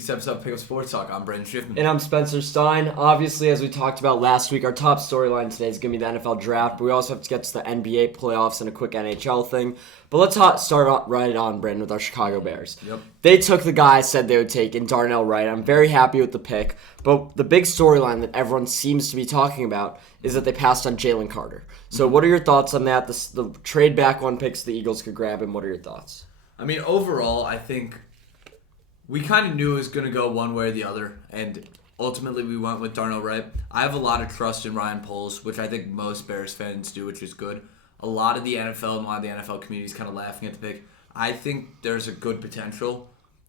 week's episode of Pick Up Sports Talk. I'm Brandon Schiffman. And I'm Spencer Stein. Obviously, as we talked about last week, our top storyline today is going to be the NFL draft, but we also have to get to the NBA playoffs and a quick NHL thing. But let's start right on, Brandon, with our Chicago Bears. Yep. They took the guy I said they would take in Darnell Wright. I'm very happy with the pick, but the big storyline that everyone seems to be talking about is that they passed on Jalen Carter. So what are your thoughts on that? The trade back one picks the Eagles could grab him. What are your thoughts? I mean, overall, I think we kind of knew it was going to go one way or the other, and ultimately we went with Darnell Wright. I have a lot of trust in Ryan Poles, which I think most Bears fans do, which is good. A lot of the NFL and a lot of the NFL community is kind of laughing at the pick. I think there's a good potential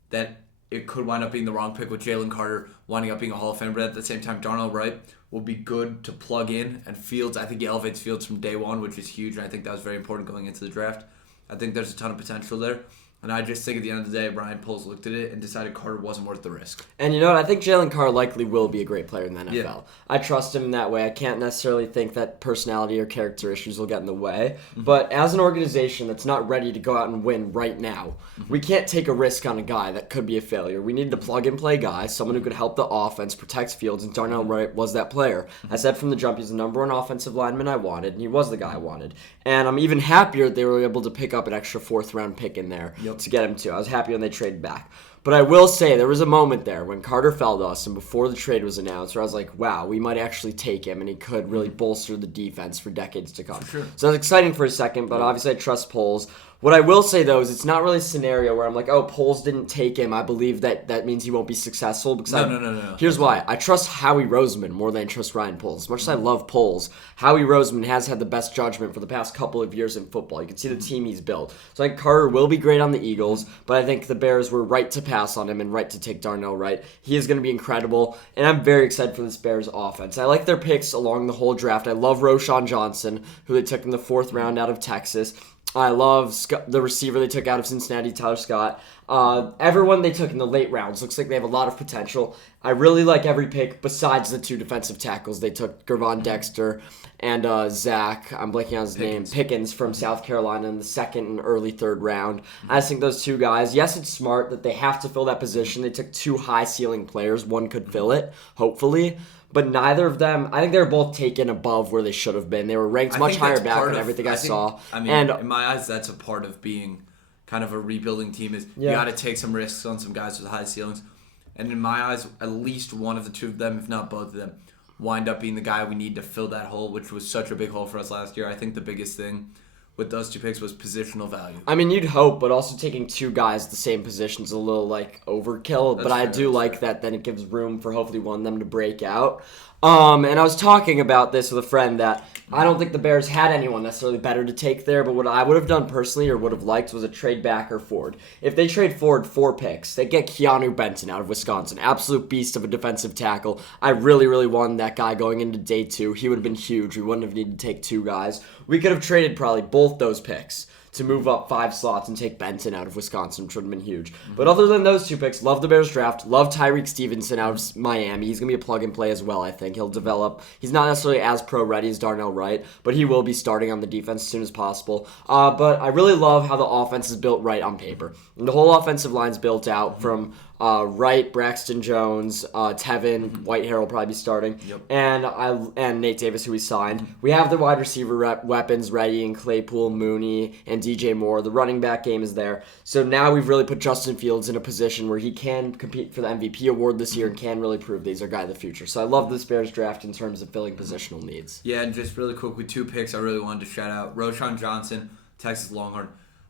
that it could wind up being the wrong pick with Jalen Carter winding up being a Hall of Famer, but at the same time, Darnell Wright will be good to plug in, and Fields, I think he elevates Fields from day one, which is huge, and I think that was very important going into the draft. I think there's a ton of potential there. And I just think at the end of the day, Ryan Poles looked at it and decided Carter wasn't worth the risk. And you know what? I think Jalen Carter likely will be a great player in the NFL. Yeah. I trust him in that way. I can't necessarily think that personality or character issues will get in the way. Mm-hmm. But as an organization that's not ready to go out and win right now, we can't take a risk on a guy that could be a failure. We need a plug-and-play guy, someone who could help the offense, protect Fields, and Darnell Wright was that player. I said from the jump he's the number one offensive lineman I wanted, and he was the guy I wanted. And I'm even happier that they were able to pick up an extra fourth-round pick in there to get him to. I was happy when they traded back. But I will say there was a moment there when Carter fell to us and before the trade was announced where I was like, wow, we might actually take him and he could really bolster the defense for decades to come. For sure. So that was exciting for a second, but obviously I trust Poles. What I will say, though, is it's not really a scenario where I'm like, oh, Poles didn't take him. I believe that means he won't be successful. Because No. Here's why. I trust Howie Roseman more than I trust Ryan Poles. As much as I love Poles, Howie Roseman has had the best judgment for the past couple of years in football. You can see the team he's built. So I think Carter will be great on the Eagles, but I think the Bears were right to pass on him and right to take Darnell Wright. He is going to be incredible, and I'm very excited for this Bears offense. I like their picks along the whole draft. I love Roschon Johnson, who they took in the fourth round out of Texas. I love the receiver they took out of Cincinnati, Tyler Scott. Everyone they took in the late rounds looks like they have a lot of potential. I really like every pick besides the two defensive tackles. They took Gervon Dexter and Zach, I'm blanking on his name, Pickens from South Carolina in the second and early third round. I just think those two guys, yes, it's smart that they have to fill that position. They took two high-ceiling players. One could fill it, hopefully. But neither of them, I think they were both taken above where they should have been. They were ranked much higher back than everything I saw. I mean, in my eyes, that's a part of being kind of a rebuilding team is you got to take some risks on some guys with high ceilings. And in my eyes, at least one of the two of them, if not both of them, wind up being the guy we need to fill that hole, which was such a big hole for us last year. I think the biggest thing with those two picks was positional value. I mean, you'd hope, but also taking two guys the same position is a little, overkill. But I do like that. Then it gives room for hopefully one of them to break out. And I was talking about this with a friend that I don't think the Bears had anyone necessarily better to take there, but what I would have done personally or would have liked was a trade back or Ford. If they trade Ford 4 picks, they get Keanu Benton out of Wisconsin. Absolute beast of a defensive tackle. I really, really wanted that guy going into day 2. He would have been huge. We wouldn't have needed to take 2 guys. We could have traded probably both those picks to move up 5 slots and take Benton out of Wisconsin, which would have been huge. But other than those 2 picks, love the Bears draft. Love Tyreek Stevenson out of Miami. He's going to be a plug-and-play as well, I think. He'll develop. He's not necessarily as pro-ready as Darnell Wright, but he will be starting on the defense as soon as possible. But I really love how the offense is built right on paper. And the whole offensive line's built out from Wright, Braxton Jones, Tevin, Whitehair will probably be starting, and Nate Davis, who we signed. We have the wide receiver weapons ready in Claypool, Mooney, and DJ Moore. The running back game is there. So now we've really put Justin Fields in a position where he can compete for the MVP award this year and can really prove that he's our guy of the future. So I love this Bears draft in terms of filling positional needs. Yeah, and just really quick with 2 picks, I really wanted to shout out Roschon Johnson, Texas Longhorn.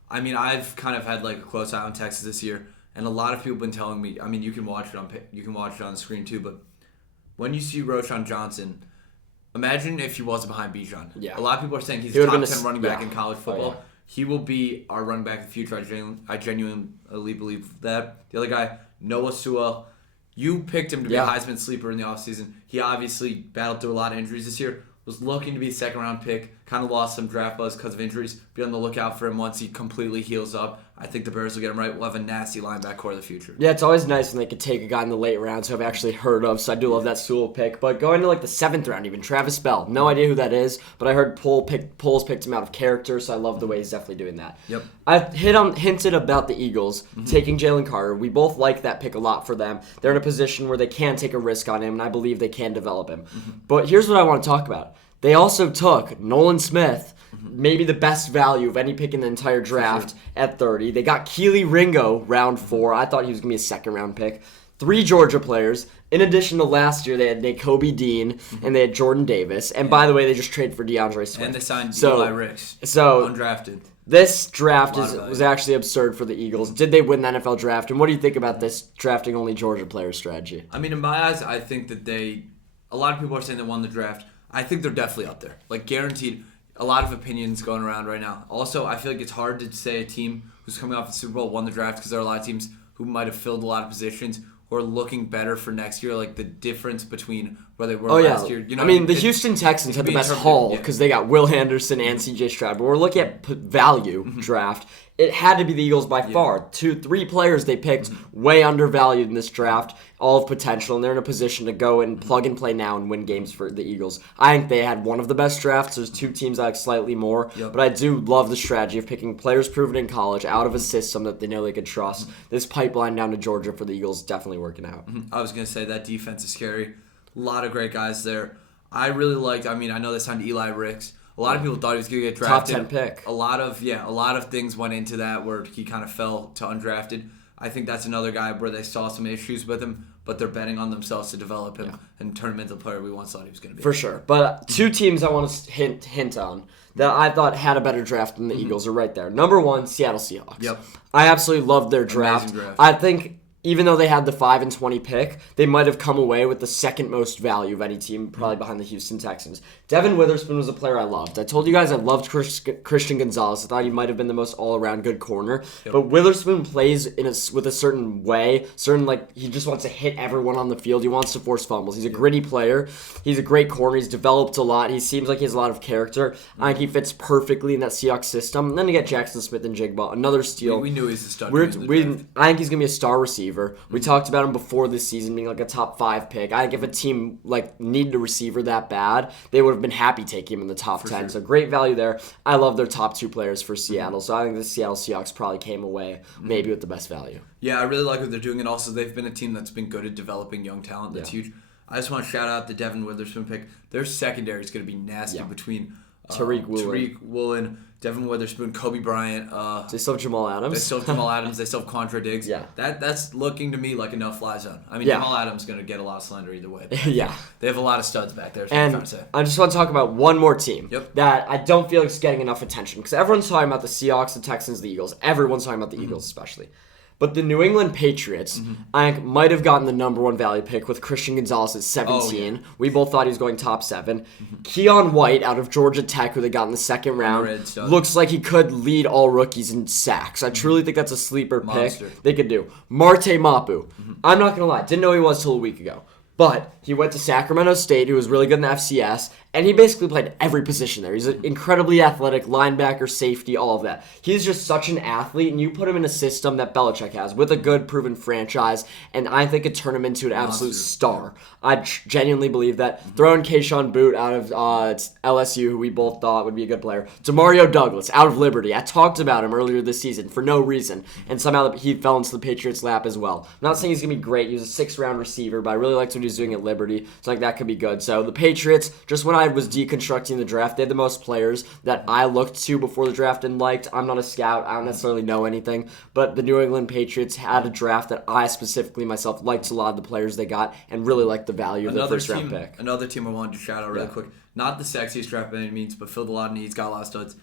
I mean, I've kind of had a close eye on Texas this year. And a lot of people have been telling me, I mean, you can watch it on the screen too, but when you see Roschon Johnson, imagine if he wasn't behind Bijan. Yeah. A lot of people are saying he's a top 10 running back yeah. in college football. Oh, yeah. He will be our running back in the future. I genuinely believe that. The other guy, Noah Sewell, you picked him to be a Heisman sleeper in the offseason. He obviously battled through a lot of injuries this year. Was looking to be a second-round pick. Kind of lost some draft buzz because of injuries. Be on the lookout for him once he completely heals up. I think the Bears will get him right. We'll have a nasty linebacker core of the future. Yeah, it's always nice when they could take a guy in the late rounds who I've actually heard of, so I do love that Sewell pick. But going to like the 7th round even, Travis Bell. No idea who that is, but I heard Poles picked him out of character, so I love the way he's definitely doing that. Yep. I hinted about the Eagles taking Jalen Carter. We both like that pick a lot for them. They're in a position where they can take a risk on him, and I believe they can develop him. But here's what I want to talk about. They also took Nolan Smith, maybe the best value of any pick in the entire draft at 30. They got Keely Ringo, round 4. I thought he was going to be a second-round pick. 3 Georgia players. In addition to last year, they had Nakobe Dean and they had Jordan Davis. And by the way, they just traded for DeAndre Swift. And they signed Eli Ricks, so undrafted. This draft was actually absurd for the Eagles. Did they win the NFL draft? And what do you think about this drafting only Georgia player strategy? I mean, in my eyes, I think that a lot of people are saying they won the draft. I think they're definitely up there. Like, guaranteed. A lot of opinions going around right now. Also, I feel like it's hard to say a team who's coming off the Super Bowl won the draft because there are a lot of teams who might have filled a lot of positions who are looking better for next year. Like the difference between where they were last year. You know, I mean, the Houston Texans had the best haul because they got Will Anderson and C.J. Stroud. But we're looking at value draft. It had to be the Eagles by far. 3 players they picked way undervalued in this draft, all of potential, and they're in a position to go and plug and play now and win games for the Eagles. I think they had one of the best drafts. There's 2 teams I like slightly more, but I do love the strategy of picking players proven in college out of a system that they know they could trust. This pipeline down to Georgia for the Eagles is definitely working out. I was going to say that defense is scary. A lot of great guys there. I really liked, I know they signed Eli Ricks. A lot of people thought he was going to get drafted. Top 10 pick. A lot of things went into that where he kind of fell to undrafted. I think that's another guy where they saw some issues with him, but they're betting on themselves to develop him and turn him into the player we once thought he was going to be. For sure. But 2 teams I want to hint on that I thought had a better draft than the Eagles are right there. Number 1, Seattle Seahawks. Yep. I absolutely loved their draft. Amazing draft. I think even though they had the 5 and 20 pick, they might have come away with the second most value of any team, probably behind the Houston Texans. Devin Witherspoon was a player I loved. I told you guys I loved Christian Gonzalez. I thought he might have been the most all-around good corner. Yep. But Witherspoon plays with a certain way, he just wants to hit everyone on the field. He wants to force fumbles. He's a gritty player. He's a great corner. He's developed a lot. He seems like he has a lot of character. I think he fits perfectly in that Seahawks system. And then you get Jackson Smith and Jigba, another steal. We knew he was a stud. I think he's going to be a star receiver. We talked about him before this season being like a top 5 pick. I think if a team needed a receiver that bad, they would have been happy taking him in the top 10. Sure. So great value there. I love their top 2 players for Seattle. So I think the Seattle Seahawks probably came away maybe with the best value. Yeah, I really like what they're doing, and also they've been a team that's been good at developing young talent. That's huge. I just want to shout out the Devin Witherspoon pick. Their secondary is going to be nasty between Tariq Woolen, Devin Witherspoon, Kobe Bryant. They still have Jamal Adams. They still have Jamal Adams. They still have Quandre Diggs. Yeah. That's looking to me like a no-fly zone. Jamal Adams is going to get a lot of slander either way. Yeah. They have a lot of studs back there. And I just want to talk about one more team that I don't feel like is getting enough attention because everyone's talking about the Seahawks, the Texans, the Eagles. Everyone's talking about the Eagles especially. But the New England Patriots, I think, might have gotten the number 1 value pick with Christian Gonzalez at 17. We both thought he was going top 7. Keon White out of Georgia Tech, who they got in the 2nd round, looks like he could lead all rookies in sacks. I truly think that's a sleeper pick they could do. Marte Mapu. I'm not going to lie. Didn't know he was till a week ago. But he went to Sacramento State, who was really good in the FCS, and he basically played every position there. He's an incredibly athletic linebacker, safety, all of that. He's just such an athlete, and you put him in a system that Belichick has with a good, proven franchise, and I think it turned him into an absolute star. I genuinely believe that. Throwing Keyshawn Boot out of LSU, who we both thought would be a good player. Demario Douglas out of Liberty. I talked about him earlier this season for no reason, and somehow he fell into the Patriots' lap as well. I'm not saying he's going to be great. He was a 6th-round receiver, but I really liked what he was doing at Liberty, so that could be good. So the Patriots, just when I was deconstructing the draft, they had the most players that I looked to before the draft and liked. I'm not a scout. I don't necessarily know anything, but the New England Patriots had a draft that I specifically myself liked a lot of the players they got and really liked the value of their first-round pick. Another team I wanted to shout out really quick. Not the sexiest draft by any means, but filled a lot of needs, got a lot of studs.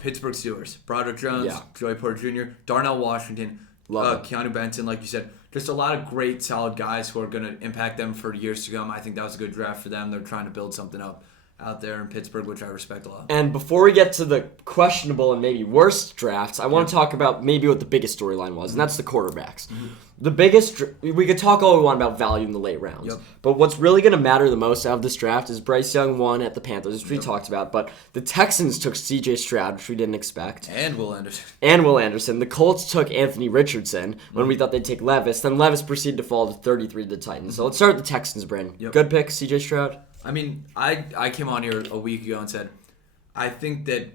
Pittsburgh Steelers. Broderick Jones, Joey Porter Jr., Darnell Washington, Keanu Benson, like you said. Just a lot of great, solid guys who are going to impact them for years to come. I think that was a good draft for them. They're trying to build something up. out there in Pittsburgh, which I respect a lot. And before we get to the questionable and maybe worst drafts, I want to talk about maybe what the biggest storyline was, and that's the quarterbacks. The biggest, we could talk all we want about value in the late rounds, but what's really going to matter the most out of this draft is Bryce Young won at the Panthers, which we talked about, but the Texans took C.J. Stroud, which we didn't expect. And Will Anderson. The Colts took Anthony Richardson when we thought they'd take Levis. Then Levis proceeded to fall to 33 to the Titans. So let's start with the Texans, Brandon. Good pick, C.J. Stroud? I mean, I came on here a week ago and said, I think that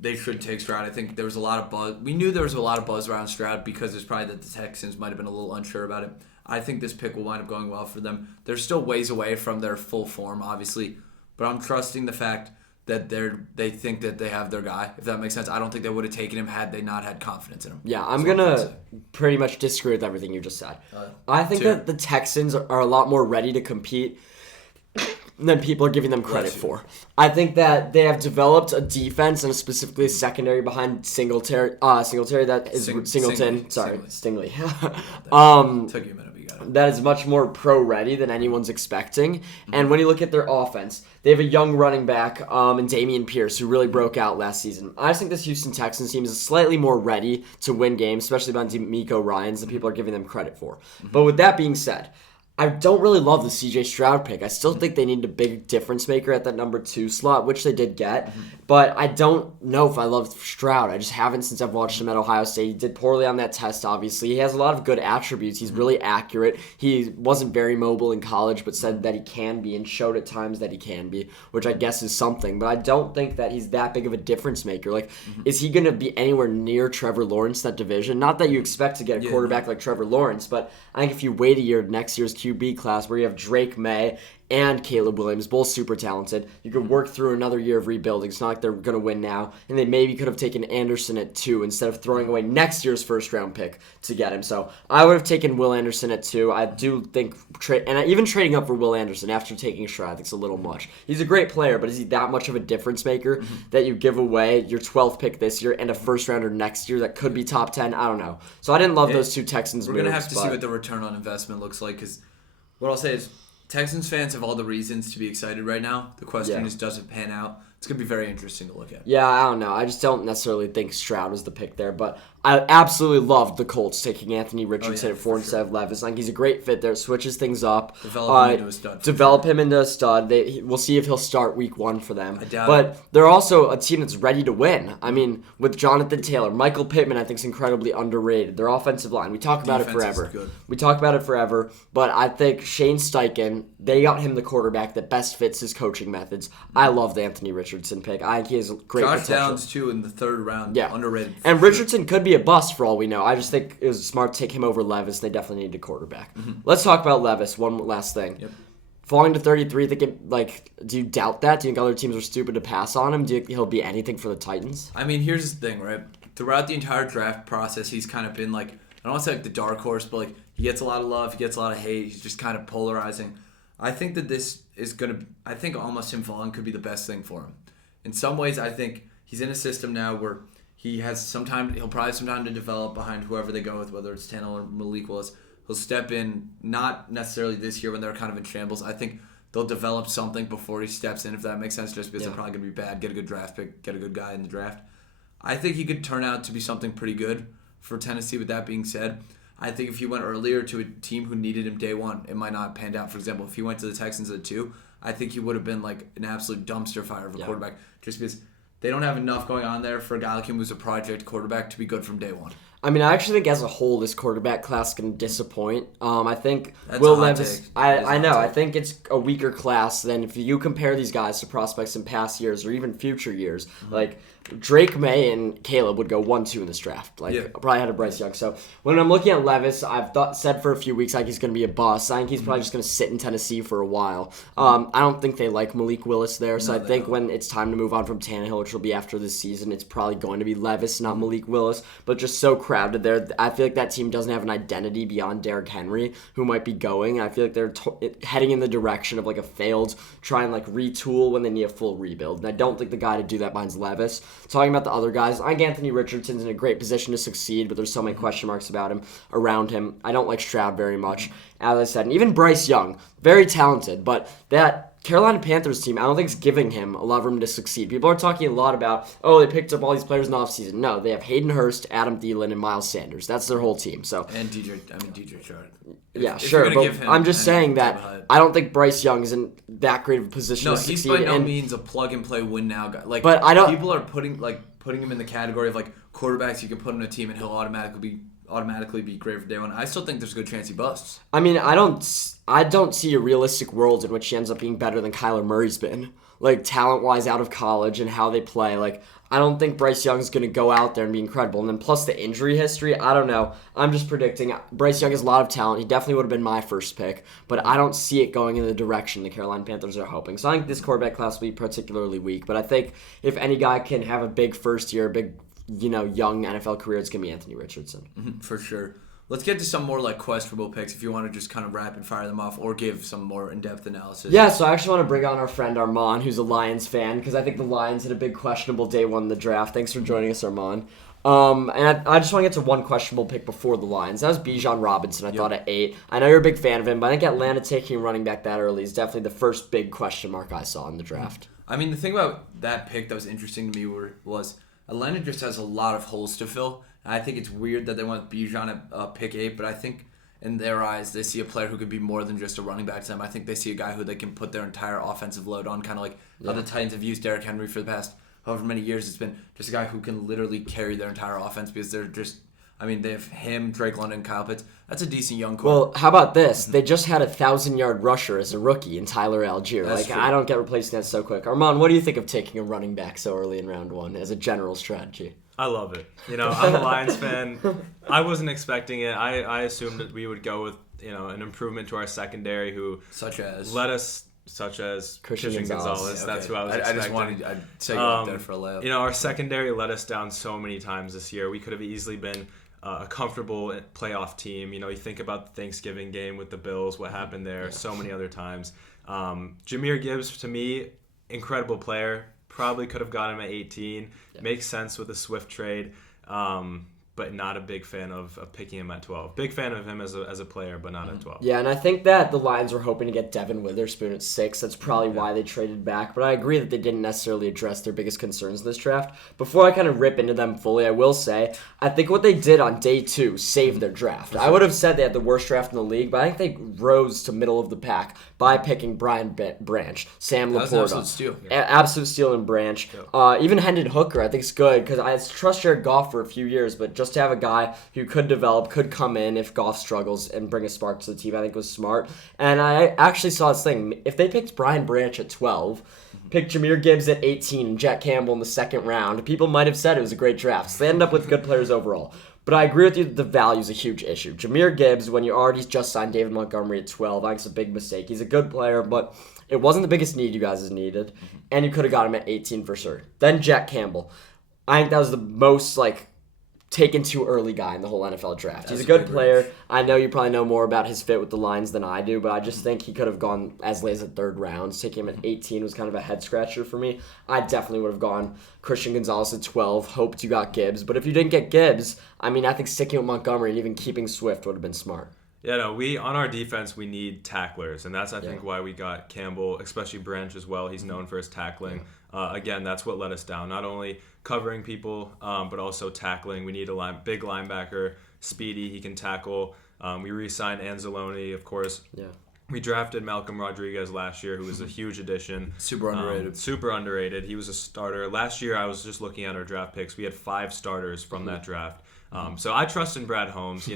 they should take Stroud. I think there was a lot of buzz. We knew there was a lot of buzz around Stroud because it's probably that the Texans might have been a little unsure about it. I think this pick will wind up going well for them. They're still ways away from their full form, obviously, but I'm trusting the fact that they think that they have their guy, if that makes sense. I don't think they would have taken him had they not had confidence in him. Yeah, I'm going to pretty much disagree with everything you just said. I think that the Texans are a lot more ready to compete than people are giving them credit for. I think that they have developed a defense and specifically a secondary behind Singletary that is Singleton. Stingley. Took you a minute, but you got it. That is much more pro-ready than anyone's expecting. And when you look at their offense, they have a young running back in Dameon Pierce who really broke out last season. I just think this Houston Texans team is slightly more ready to win games, especially behind D'Amico Ryans than people are giving them credit for. But with that being said, I don't really love the C.J. Stroud pick. I still think they need a big difference maker at that number 2 slot, which they did get. But I don't know if I love Stroud. I just haven't since I've watched him at Ohio State. He did poorly on that test, obviously. He has a lot of good attributes. He's really accurate. He wasn't very mobile in college, but said that he can be and showed at times that he can be, which I guess is something. But I don't think that he's that big of a difference maker. Like, is he going to be anywhere near Trevor Lawrence, that division? Not that you expect to get a quarterback like Trevor Lawrence, but I think if you wait a year, next year's QB class where you have Drake May and Caleb Williams, both super talented, you could work through another year of rebuilding. It's not like they're going to win now. And they maybe could have taken Anderson at 2 instead of throwing away next year's first-round pick to get him. So I would have taken Will Anderson at 2. I do think, even trading up for Will Anderson after taking Stroud, I think it's a little much. He's a great player, but is he that much of a difference maker that you give away your 12th pick this year and a first-rounder next year that could be top 10? I don't know. So I didn't love those two Texans moves. We're going to have to see what the return on investment looks like, because what I'll say is Texans fans have all the reasons to be excited right now. The question is, does it pan out? It's going to be very interesting to look at. Yeah, I don't know. I just don't necessarily think Stroud was the pick there, but I absolutely loved the Colts taking Anthony Richardson at 4 instead of Levis. I think he's a great fit there. Switches things up. Develop him into a stud. We'll see if he'll start week 1 for them. I doubt but it. They're also a team that's ready to win. I mean, with Jonathan Taylor, Michael Pittman, I think is incredibly underrated. Their offensive line, we talk about it forever. We talk about it forever, but I think Shane Steichen, they got him the quarterback that best fits his coaching methods. I love the Anthony Richardson pick. I think he has great Josh potential. Downs, too, in the 3rd round. Yeah. Underrated. And Richardson could be a bust for all we know. I just think it was smart to take him over Levis. They definitely need a quarterback. Let's talk about Levis. One last thing. Yep. Falling to 33, do you doubt that? Do you think other teams are stupid to pass on him? Do you think he'll be anything for the Titans? I mean, here's the thing, right? Throughout the entire draft process, he's kind of been like, I don't want to say like the dark horse, but like he gets a lot of love, he gets a lot of hate, he's just kind of polarizing. I think that this is I think almost him falling could be the best thing for him. In some ways, I think he's in a system now where he'll probably have some time to develop behind whoever they go with, whether it's Tannehill or Malik Willis. He'll step in, not necessarily this year when they're kind of in shambles. I think they'll develop something before he steps in, if that makes sense, just because they're probably going to be bad, get a good draft pick, get a good guy in the draft. I think he could turn out to be something pretty good for Tennessee. With that being said, I think if he went earlier to a team who needed him day one, it might not have panned out. For example, if he went to the Texans at 2, I think he would have been like an absolute dumpster fire of a quarterback, just because they don't have enough going on there for a guy like him who's a project quarterback to be good from day one. I mean, I actually think as a whole, this quarterback class can disappoint. I think That's Will a hot Levis. take. I know. I think it's a weaker class than if you compare these guys to prospects in past years or even future years. Like Drake May and Caleb would go 1-2 in this draft. Probably ahead of Bryce Young. So when I'm looking at Levis, I've said for a few weeks he's going to be a bust. I think he's probably just going to sit in Tennessee for a while. I don't think they like Malik Willis there. So I think when it's time to move on from Tannehill, which will be after this season, it's probably going to be Levis, not Malik Willis. But just so crowded there. I feel like that team doesn't have an identity beyond Derrick Henry, who might be going. I feel like they're heading in the direction of like a failed try and like retool when they need a full rebuild. And I don't think the guy to do that behind Levis. Talking about the other guys, I think Anthony Richardson's in a great position to succeed, but there's so many question marks about him around him. I don't like Stroud very much, as I said. And even Bryce Young, very talented, but that that Carolina Panthers team, I don't think is giving him a lot of room to succeed. People are talking a lot about, they picked up all these players in the offseason. No, they have Hayden Hurst, Adam Thielen, and Miles Sanders. That's their whole team. So And DJ Chark. Sure, but I'm just saying that I don't think Bryce Young is in that great of a position No, to he's succeed. by no means a plug-and-play win-now guy. Like, But I don't- people are putting him in the category of, like, quarterbacks you can put in a team and he'll automatically be great for day one. I still think there's a good chance he busts. I mean, I don't see a realistic world in which he ends up being better than Kyler Murray's been. Like, talent-wise out of college and how they play. Like, I don't think Bryce Young's going to go out there and be incredible. And then plus the injury history, I don't know. I'm just predicting. Bryce Young has a lot of talent. He definitely would have been my first pick. But I don't see it going in the direction the Carolina Panthers are hoping. So I think this quarterback class will be particularly weak. But I think if any guy can have a big first year, a big, young NFL career, it's going to be Anthony Richardson. Mm-hmm, for sure. Let's get to some more questionable picks if you want to just kind of rapid fire them off or give some more in-depth analysis. Yeah, so I actually want to bring on our friend Armand, who's a Lions fan, because I think the Lions had a big questionable day one in the draft. Thanks for joining us, Armand. And I just want to get to one questionable pick before the Lions. That was Bijan Robinson, I thought, at 8. I know you're a big fan of him, but I think Atlanta taking a running back that early is definitely the first big question mark I saw in the draft. I mean, the thing about that pick that was interesting to me was Atlanta just has a lot of holes to fill. I think it's weird that they went Bijan at pick 8, but I think in their eyes they see a player who could be more than just a running back to them. I think they see a guy who they can put their entire offensive load on, kind of like how the Titans have used Derrick Henry for the past however many years. It's been just a guy who can literally carry their entire offense because they're just, they have him, Drake London, Kyle Pitts. That's a decent young core. Well, how about this? They just had a 1,000-yard rusher as a rookie in Tyler Algier. That's true. I don't get replacing that so quick. Armand, what do you think of taking a running back so early in round 1 as a general strategy? I love it. I'm a Lions fan. I wasn't expecting it. I assumed that we would go with, an improvement to our secondary who such as Christian Gonzalez. Yeah, That's who I was I expecting. just wanted I'd say you up there for a layup. Our secondary let us down so many times this year. We could have easily been a comfortable playoff team. You think about the Thanksgiving game with the Bills, what happened there, so many other times. Jahmyr Gibbs, to me, incredible player. Probably could have got him at 18. Yeah. Makes sense with a Swift trade, but not a big fan of picking him at 12. Big fan of him as a player, but not at 12. Yeah, and I think that the Lions were hoping to get Devin Witherspoon at 6. That's probably why they traded back. But I agree that they didn't necessarily address their biggest concerns in this draft. Before I kind of rip into them fully, I will say, I think what they did on day 2 saved their draft. I would have said they had the worst draft in the league, but I think they rose to middle of the pack by picking Brian Branch, Sam Laporta. That was an absolute steal. Absolute steal in Branch. Even Hendon Hooker, I think is good because I trust Jared Goff for a few years, but just to have a guy who could develop, could come in if Goff struggles and bring a spark to the team, I think was smart. And I actually saw this thing. If they picked Brian Branch at 12, picked Jahmyr Gibbs at 18 and Jack Campbell in the second round, people might have said it was a great draft. So they end up with good players overall. But I agree with you that the value is a huge issue. Jahmyr Gibbs, when you already just signed David Montgomery at 12, I think it's a big mistake. He's a good player, but it wasn't the biggest need you guys needed, and you could have got him at 18 for sure. Then Jack Campbell. I think that was the most, taken too early guy in the whole NFL draft. He's a good player. I know you probably know more about his fit with the Lions than I do, but I just think he could have gone as late as the 3rd round. Taking him at 18 was kind of a head-scratcher for me. I definitely would have gone Christian Gonzalez at 12, hoped you got Gibbs. But if you didn't get Gibbs, I think sticking with Montgomery and even keeping Swift would have been smart. Yeah, no, on our defense, we need tacklers, and that's, I think, why we got Campbell, especially Branch as well. He's known for his tackling. Again, that's what let us down. Not only covering people, but also tackling. We need a big linebacker, speedy, he can tackle. We re-signed Anzalone, of course. Yeah. We drafted Malcolm Rodriguez last year, who was a huge addition. Super underrated. Super underrated. He was a starter. Last year, I was just looking at our draft picks. We had 5 starters from that draft. So I trust in Brad Holmes.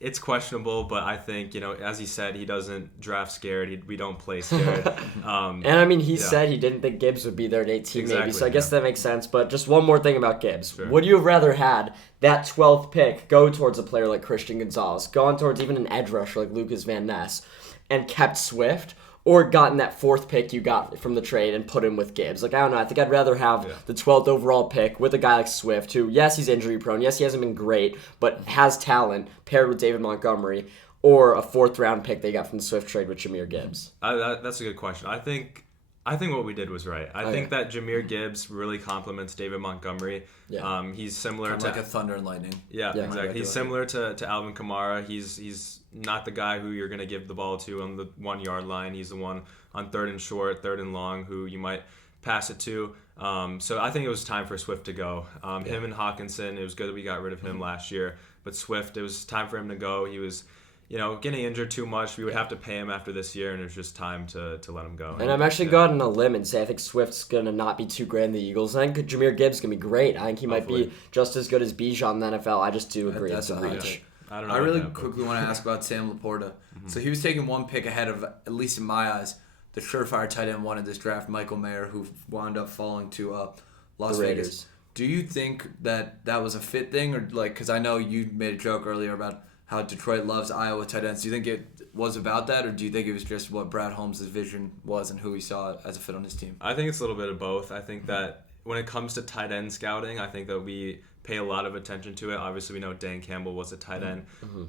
It's questionable, but I think, as he said, he doesn't draft scared. We don't play scared. He said he didn't think Gibbs would be there at 18 exactly, maybe, so I guess that makes sense. But just one more thing about Gibbs. Sure. Would you have rather had that 12th pick go towards a player like Christian Gonzalez, gone towards even an edge rusher like Lucas Van Ness, and kept Swift, or gotten that 4th pick you got from the trade and put him with Gibbs? I don't know. I think I'd rather have the 12th overall pick with a guy like Swift, who, yes, he's injury prone. Yes, he hasn't been great, but has talent, paired with David Montgomery, or a 4th round pick they got from the Swift trade with Jahmyr Gibbs. That's a good question. I think what we did was right. I think that Jahmyr Gibbs really complements David Montgomery. Yeah. He's similar Kind to of like a thunder and lightning. Yeah, exactly. He's similar to Alvin Kamara. He's not the guy who you're going to give the ball to on the 1 yard line. He's the one on 3rd and short, 3rd and long, who you might pass it to. So I think it was time for Swift to go. Him and Hawkinson, it was good that we got rid of him last year. But Swift, it was time for him to go. He was, getting injured too much. We would have to pay him after this year, and it was just time to let him go. And I'm actually going on a limb and say I think Swift's going to not be too great in the Eagles. I think Jahmyr Gibbs going to be great. I think he might be just as good as Bijan in the NFL. I just do agree it's a reach. I don't know. I really quickly want to ask about Sam Laporta. So he was taken one pick ahead of, at least in my eyes, the surefire tight end one in this draft, Michael Mayer, who wound up falling to Las Vegas. Do you think that was a fit thing, or because I know you made a joke earlier about how Detroit loves Iowa tight ends. Do you think it was about that, or do you think it was just what Brad Holmes' vision was and who he saw as a fit on his team? I think it's a little bit of both. I think that when it comes to tight end scouting, I think that we pay a lot of attention to it. Obviously, we know Dan Campbell was a tight end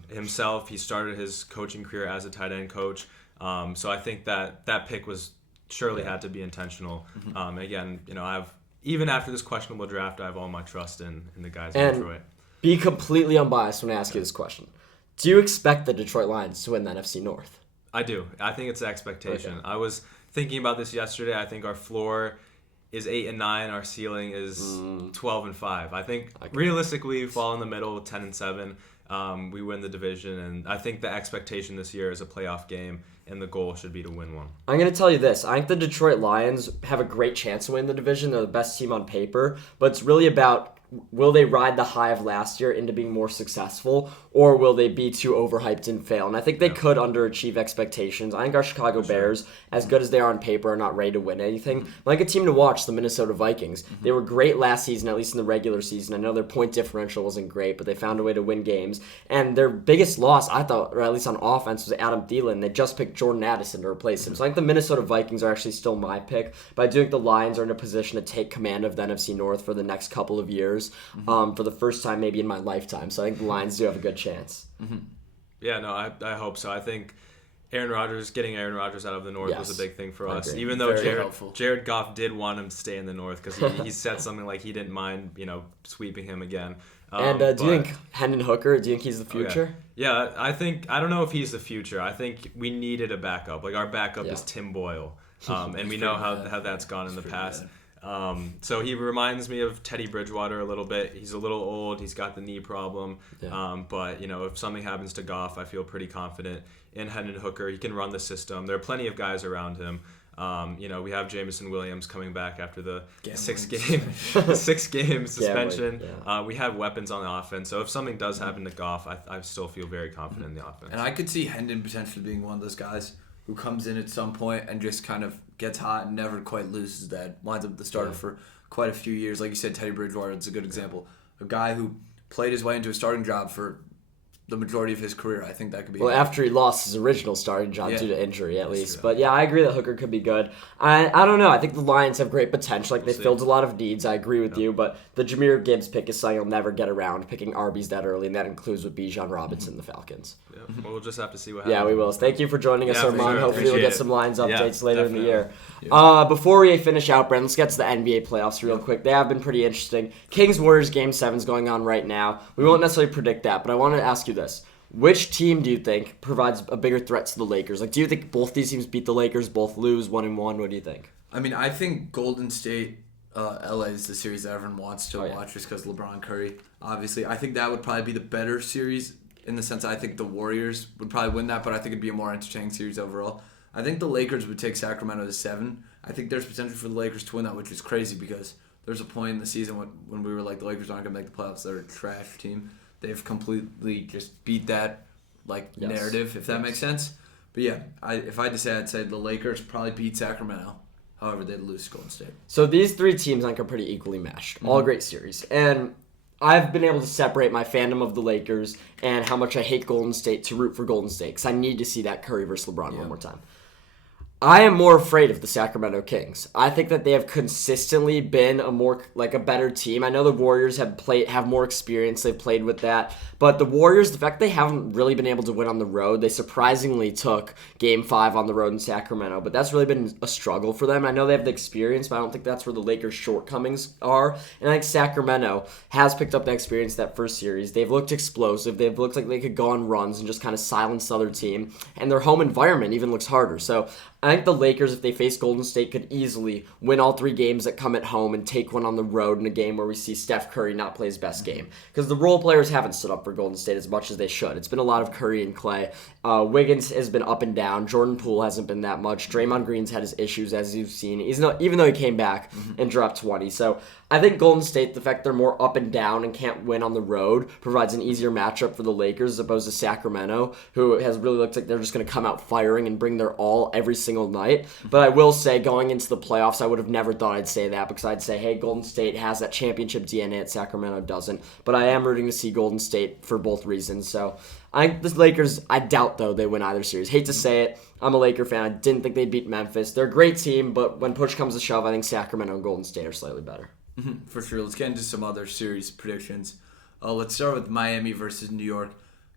himself. He started his coaching career as a tight end coach. So I think that pick was surely had to be intentional. Again, even after this questionable draft, I have all my trust in the guys in Detroit. Be completely unbiased when I ask you this question. Do you expect the Detroit Lions to win the NFC North? I do. I think it's an expectation. Okay. I was thinking about this yesterday. I think our floor is 8-9. Our ceiling is 12-5. I think realistically, we fall in the middle, 10-7. We win the division, and I think the expectation this year is a playoff game, and the goal should be to win one. I'm going to tell you this. I think the Detroit Lions have a great chance to win the division. They're the best team on paper, but it's really about will they ride the high of last year into being more successful, or will they be too overhyped and fail? And I think they could underachieve expectations. I think our Chicago Bears, as good as they are on paper, are not ready to win anything. Like a team to watch, the Minnesota Vikings. They were great last season, at least in the regular season. I know their point differential wasn't great, but they found a way to win games. And their biggest loss, I thought, or at least on offense, was Adam Thielen. They just picked Jordan Addison to replace him. So I think the Minnesota Vikings are actually still my pick, but I do think the Lions are in a position to take command of the NFC North for the next couple of years, for the first time maybe in my lifetime. So I think the Lions do have a good chance. Yeah, no, I hope so. I think getting Aaron Rodgers out of the North was a big thing for us. Even though Jared Goff did want him to stay in the North because he said something like he didn't mind, sweeping him again. And do you think Hendon Hooker, do you think he's the future? Okay. Yeah, I don't know if he's the future. I think we needed a backup. Like our backup is Tim Boyle. And we know how that's gone in the past. So he reminds me of Teddy Bridgewater a little bit. He's a little old. He's got the knee problem. But, if something happens to Goff, I feel pretty confident in Hendon Hooker. He can run the system. There are plenty of guys around him. We have Jameson Williams coming back after the 6-game suspension. We have weapons on the offense. So if something does happen to Goff, I still feel very confident in the offense. And I could see Hendon potentially being one of those guys who comes in at some point and just kind of gets hot and never quite loses that. Winds up the starter for quite a few years. Like you said, Teddy Bridgewater, it's a good example. A guy who played his way into a starting job for the majority of his career. I think that could be after he lost his original starting job due to injury, at least. But yeah, I agree that Hooker could be good. I don't know. I think the Lions have great potential. They filled a lot of needs. I agree with you. But the Jahmyr Gibbs pick is something you'll never get around, picking Arby's that early, and that includes with Bijan Robinson, the Falcons. Yeah. Well, we'll just have to see what happens. Yeah, we will. Thank you for joining us, Armand. Sure. Hopefully we'll get some Lions updates later in the year. Yeah. Before we finish out, Brent, let's get to the NBA playoffs real quick. They have been pretty interesting. Kings-Warriors Game 7 is going on right now. We won't necessarily predict that, but I wanted to ask you this. Which team do you think provides a bigger threat to the Lakers? Do you think both these teams beat the Lakers, both lose 1-1? What do you think? I mean, I think Golden State, LA is the series that everyone wants to watch just because LeBron Curry. Obviously, I think that would probably be the better series in the sense I think the Warriors would probably win that, but I think it'd be a more entertaining series overall. I think the Lakers would take Sacramento to 7. I think there's potential for the Lakers to win that, which is crazy because there's a point in the season when we were like, the Lakers aren't going to make the playoffs. They're a trash team. They've completely just beat that narrative, if that makes sense. But yeah, if I had to say, I'd say the Lakers probably beat Sacramento. However, they'd lose to Golden State. So these three teams, I think, are pretty equally matched. All great series. And I've been able to separate my fandom of the Lakers and how much I hate Golden State to root for Golden State because I need to see that Curry versus LeBron one more time. I am more afraid of the Sacramento Kings. I think that they have consistently been a better team. I know the Warriors have more experience. They've played with that. But the Warriors, the fact they haven't really been able to win on the road, they surprisingly took Game 5 on the road in Sacramento. But that's really been a struggle for them. I know they have the experience, but I don't think that's where the Lakers' shortcomings are. And I think Sacramento has picked up the experience that first series. They've looked explosive. They've looked like they could go on runs and just kind of silence the other team. And their home environment even looks harder. So I think the Lakers, if they face Golden State, could easily win all 3 games that come at home and take one on the road in a game where we see Steph Curry not play his best game. Because the role players haven't stood up for Golden State as much as they should. It's been a lot of Curry and Clay. Wiggins has been up and down. Jordan Poole hasn't been that much. Draymond Green's had his issues, as you've seen, even though he came back and dropped 20. So I think Golden State, the fact they're more up and down and can't win on the road, provides an easier matchup for the Lakers as opposed to Sacramento, who has really looked like they're just going to come out firing and bring their all every single night. But I will say, going into the playoffs, I would have never thought I'd say that, because I'd say, hey, Golden State has that championship DNA that Sacramento doesn't. But I am rooting to see Golden State for both reasons. So I think the Lakers, I doubt, though, they win either series. Hate to say it. I'm a Laker fan. I didn't think they'd beat Memphis. They're a great team, but when push comes to shove, I think Sacramento and Golden State are slightly better. For sure. Let's get into some other series predictions. Let's start with Miami versus New York.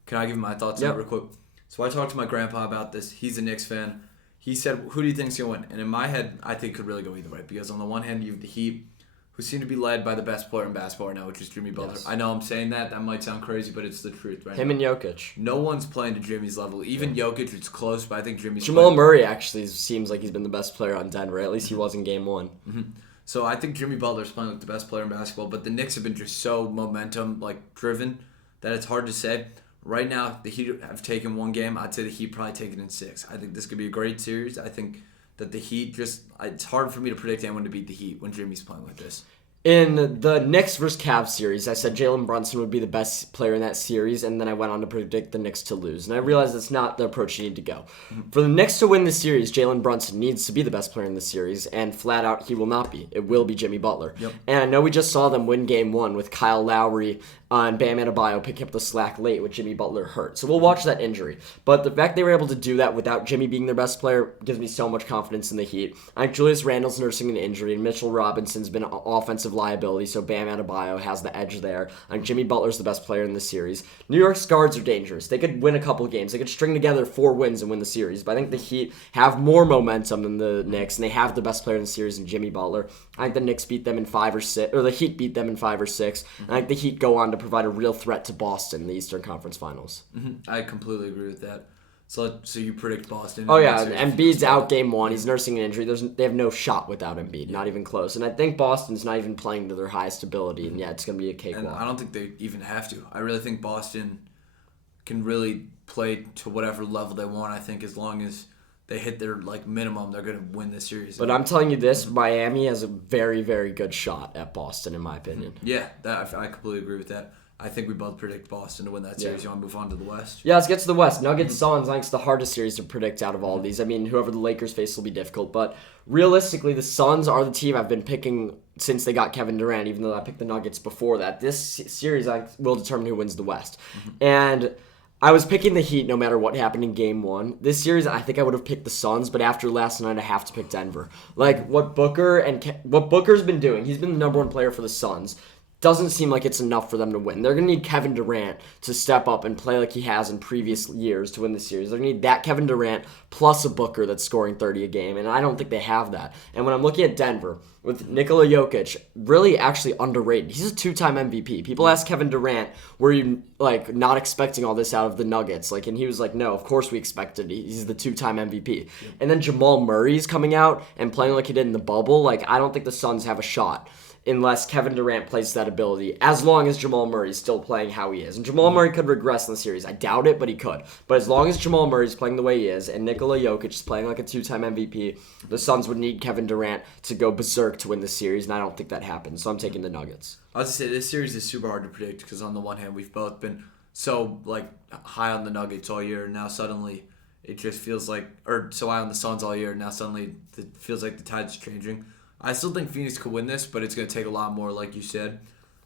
Can I give my thoughts on it real quick? So I talked to my grandpa about this. He's a Knicks fan. He said, who do you think's going to win? And in my head, I think it could really go either way. Because on the one hand, you have the Heat, who seem to be led by the best player in basketball right now, which is Jimmy Butler. Yes. I know I'm saying that. That might sound crazy, but it's the truth right now. Him and Jokic. No one's playing to Jimmy's level. Even Jokic, it's close, but I think Jimmy's Jamal Murray actually seems like he's been the best player on Denver. At least he was in Game 1. Mm-hmm. So I think Jimmy Butler's playing like the best player in basketball, but the Knicks have been just so momentum driven that it's hard to say. Right now, the Heat have taken 1 game. I'd say the Heat probably take it in 6. I think this could be a great series. I think that the Heat it's hard for me to predict anyone to beat the Heat when Jimmy's playing like this. In the Knicks vs. Cavs series, I said Jalen Brunson would be the best player in that series, and then I went on to predict the Knicks to lose. And I realized that's not the approach you need to go. For the Knicks to win the series, Jalen Brunson needs to be the best player in the series, and flat out, he will not be. It will be Jimmy Butler. Yep. And I know we just saw them win Game 1 with Kyle Lowry and Bam Adebayo picking up the slack late with Jimmy Butler hurt. So we'll watch that injury. But the fact they were able to do that without Jimmy being their best player gives me so much confidence in the Heat. I think Julius Randle's nursing an injury, and Mitchell Robinson's been an offensive liability, so Bam Adebayo has the edge there. I think Jimmy Butler's the best player in the series. New York's guards are dangerous. They could win a couple games. They could string together 4 wins and win the series. But I think the Heat have more momentum than the Knicks, and they have the best player in the series in Jimmy Butler. I think the Knicks beat them in 5 or 6, or the Heat beat them in 5 or 6. And I think the Heat go on to provide a real threat to Boston in the Eastern Conference Finals. Mm-hmm. I completely agree with that. So you predict Boston? Oh yeah, Embiid's out Game 1. He's nursing an injury. They have no shot without Embiid, not even close. And I think Boston's not even playing to their highest ability, and yeah, it's going to be a cakewalk. And I don't think they even have to. I really think Boston can really play to whatever level they want. I think as long as they hit their minimum, they're going to win this series. But I'm telling you this, Miami has a very, very good shot at Boston, in my opinion. Yeah, I completely agree with that. I think we both predict Boston to win that series. You want to move on to the West? Yeah, let's get to the West. Nuggets, Suns, I think it's the hardest series to predict out of all of these. I mean, whoever the Lakers face will be difficult. But realistically, the Suns are the team I've been picking since they got Kevin Durant, even though I picked the Nuggets before that. This series will determine who wins the West. And I was picking the Heat no matter what happened in Game 1. This series, I think I would have picked the Suns, but after last night, I have to pick Denver. What Booker's been doing, he's been the number 1 player for the Suns. Doesn't seem like it's enough for them to win. They're going to need Kevin Durant to step up and play like he has in previous years to win the series. They're going to need that Kevin Durant plus a Booker that's scoring 30 a game, and I don't think they have that. And when I'm looking at Denver, with Nikola Jokic, really actually underrated. He's a 2-time MVP. People ask Kevin Durant, were you not expecting all this out of the Nuggets? And he was like, no, of course we expected. He's the 2-time MVP. Yep. And then Jamal Murray's coming out and playing like he did in the bubble. I don't think the Suns have a shot unless Kevin Durant plays that ability, as long as Jamal Murray's still playing how he is. And Jamal Murray could regress in the series. I doubt it, but he could. But as long as Jamal Murray's playing the way he is, and Nikola Jokic is playing like a 2-time MVP, the Suns would need Kevin Durant to go berserk to win the series, and I don't think that happens. So I'm taking the Nuggets. I was going to say, this series is super hard to predict, because on the one hand, we've both been so high on the Nuggets all year, and now suddenly it just feels so high on the Suns all year, and now suddenly it feels like the tide's changing. I still think Phoenix could win this, but it's going to take a lot more, like you said.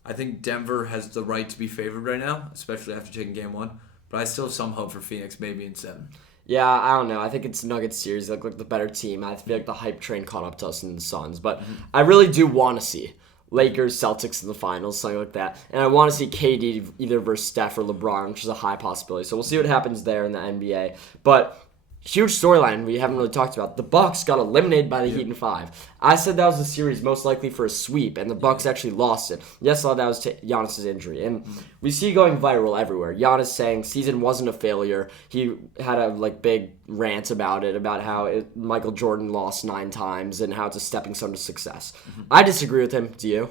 I think Denver has the right to be favored right now, especially after taking Game 1. But I still have some hope for Phoenix, maybe in 7. Yeah, I don't know. I think it's Nuggets series. They look like the better team. I feel like the hype train caught up to us in the Suns. But I really do want to see Lakers, Celtics in the finals, something like that. And I want to see KD either versus Steph or LeBron, which is a high possibility. So we'll see what happens there in the NBA. But huge storyline we haven't really talked about. The Bucks got eliminated by the Heat in 5. I said that was the series most likely for a sweep, and the Bucks actually lost it. Yes, a lot of that was to Giannis' injury, and we see going viral everywhere. Giannis saying season wasn't a failure. He had a big rant about it, about how Michael Jordan lost 9 times and how it's a stepping stone to success. I disagree with him. Do you?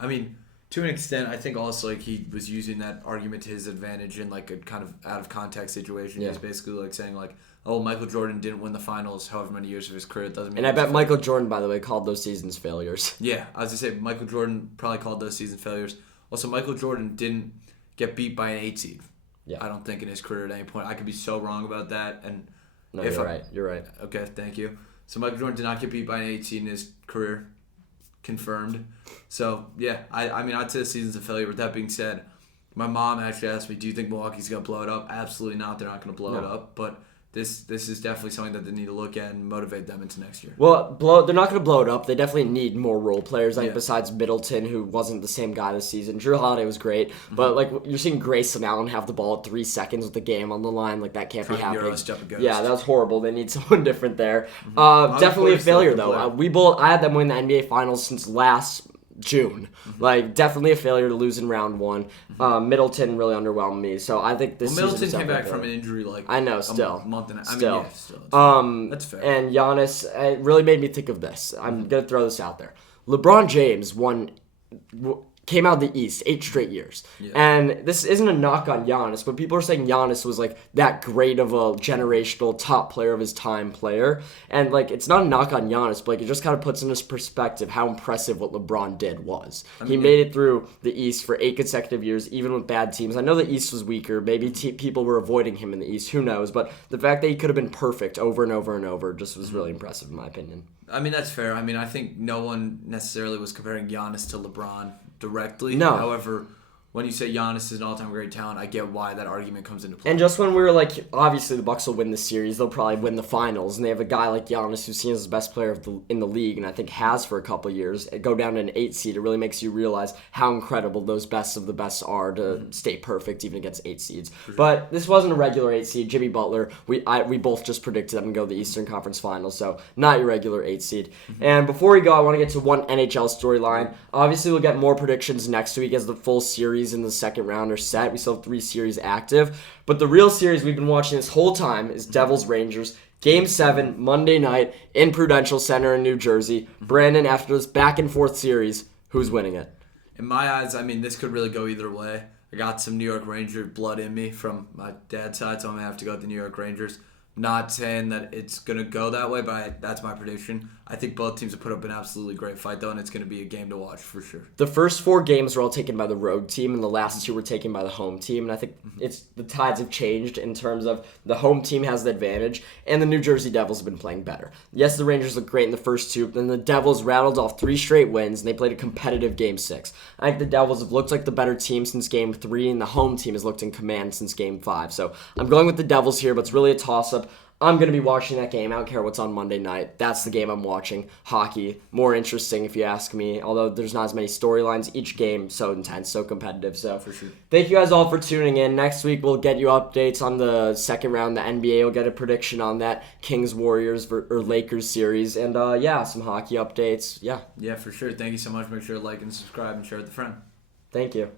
I mean, to an extent, I think also he was using that argument to his advantage in a kind of out of context situation. Yeah. He's basically saying oh, Michael Jordan didn't win the finals however many years of his career. It doesn't mean. And I bet Michael Jordan, by the way, called those seasons failures. Yeah, I was gonna say Michael Jordan probably called those season failures. Also, Michael Jordan didn't get beat by an 8 seed. Yeah. I don't think in his career at any point. I could be so wrong about that. And No, you're right. You're right. Okay, thank you. So Michael Jordan did not get beat by an 8 seed in his career. Confirmed. So, yeah, I mean, I'd say the season's a failure. With that being said, my mom actually asked me, do you think Milwaukee's going to blow it up? Absolutely not. They're not going to blow it up. But this is definitely something that they need to look at and motivate them into next year. Well, they're not going to blow it up. They definitely need more role players. Besides Middleton, who wasn't the same guy this season. Drew Holiday was great, but you're seeing Grayson Allen have the ball at 3 seconds with the game on the line. That can't be happening. Yeah, that was horrible. They need someone different there. Definitely a failure though. I had them win the NBA Finals since last June. Definitely a failure to lose in round 1. Middleton really underwhelmed me, so I think this season Middleton came back from an injury I know, still. a month and a half. Still. That's fair. And Giannis, it really made me think of this. I'm going to throw this out there. LeBron James came out of the East 8 straight years. Yeah. And this isn't a knock on Giannis, but people are saying Giannis was that great of a generational top player of his time player. And it's not a knock on Giannis, but it just kind of puts into perspective how impressive what LeBron did was. He made it through the East for 8 consecutive years, even with bad teams. I know the East was weaker. Maybe people were avoiding him in the East. Who knows? But the fact that he could have been perfect over and over and over just was really impressive in my opinion. I mean, that's fair. I mean, I think no one necessarily was comparing Giannis to LeBron directly. No. However, when you say Giannis is an all-time great talent, I get why that argument comes into play. And just when we were obviously the Bucks will win the series, they'll probably win the finals, and they have a guy like Giannis who's seen as the best player in the league, and I think has for a couple of years, go down to an 8 seed, it really makes you realize how incredible those best of the best are to stay perfect even against 8 seeds. Sure. But this wasn't a regular 8 seed. Jimmy Butler, we both just predicted them to go to the Eastern Conference Finals, so not your regular 8 seed. And before we go, I want to get to one NHL storyline. Obviously, we'll get more predictions next week as the full series in the second round are set. We still have 3 series active. But the real series we've been watching this whole time is Devils-Rangers. Game 7, Monday night, in Prudential Center in New Jersey. Brandon, after this back-and-forth series, who's winning it? In my eyes, I mean, this could really go either way. I got some New York Ranger blood in me from my dad's side, so I'm going to have to go with the New York Rangers. Not saying that it's going to go that way, but that's my prediction. I think both teams have put up an absolutely great fight, though, and it's going to be a game to watch for sure. The first 4 games were all taken by the road team, and the last 2 were taken by the home team. And I think the tides have changed in terms of the home team has the advantage, and the New Jersey Devils have been playing better. Yes, the Rangers looked great in the first 2, but then the Devils rattled off 3 straight wins, and they played a competitive Game 6. I think the Devils have looked like the better team since Game 3, and the home team has looked in command since Game 5. So I'm going with the Devils here, but it's really a toss-up. I'm going to be watching that game. I don't care what's on Monday night. That's the game I'm watching. Hockey, more interesting if you ask me, although there's not as many storylines. Each game so intense, so competitive. So for sure. Thank you guys all for tuning in. Next week we'll get you updates on the second round. The NBA will get a prediction on that Kings-Warriors or Lakers series. And some hockey updates. Yeah, for sure. Thank you so much. Make sure to like and subscribe and share with a friend. Thank you.